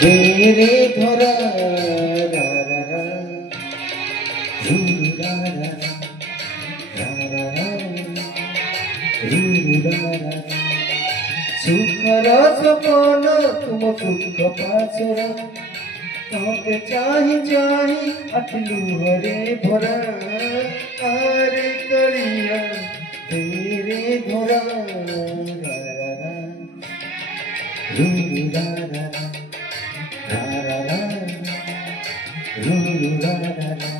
तेरे धरा रा रा रा रू रा रा रा रा रा रू रा रा सुखर सपन तुम सुख पासर तोके चाही चाही अटलू हरे भरा आरे करिया तेरे धरा रा रा रा रू रा रा रा रा रा रू रा रा रा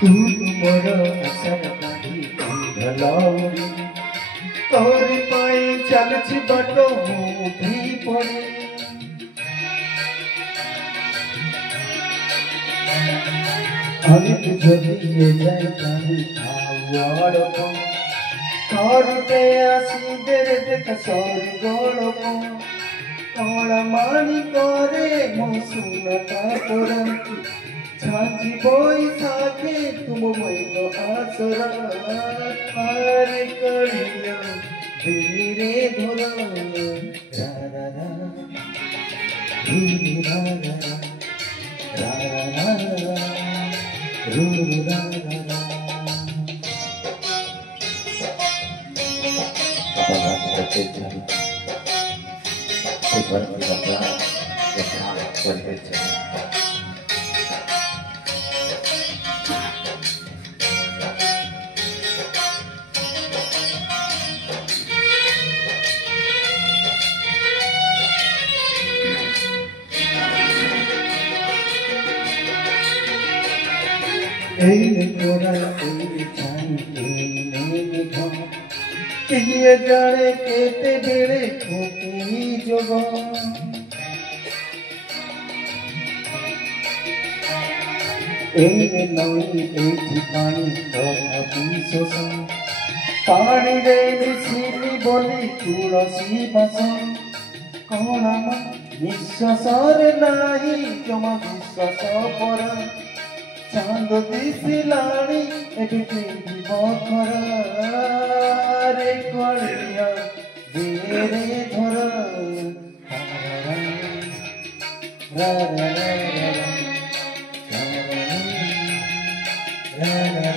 तू मोर आशा काढ़ी भलाउरी तोर पाई चलछि बाटो मु भी पड़ी अमित जदि ये जाय काढ़ी आवड़को तोर पे आसी देरे देख सर गोड़को कौड़ा मानी करे मो सुनता परंतु झांझी बोई साथे तुम मैनो आसरा आरे करिया तेरे धरा रा रा रा रू रा रा रा रा रा रू रा रा रा apalagi bekerja seperti apa yang bekerja ये जाने केते बेड़े खोकी जोगो नई ठिकानी तो अभी सोसो पानी रे मिसिली बोली तुलसी बसो कौन विश्वास नाही जमा विश्वास पर चांद दिसिलाणी एबिटी बखर रे करिया तेरे धरा रा रा रा रा रा रा रा रा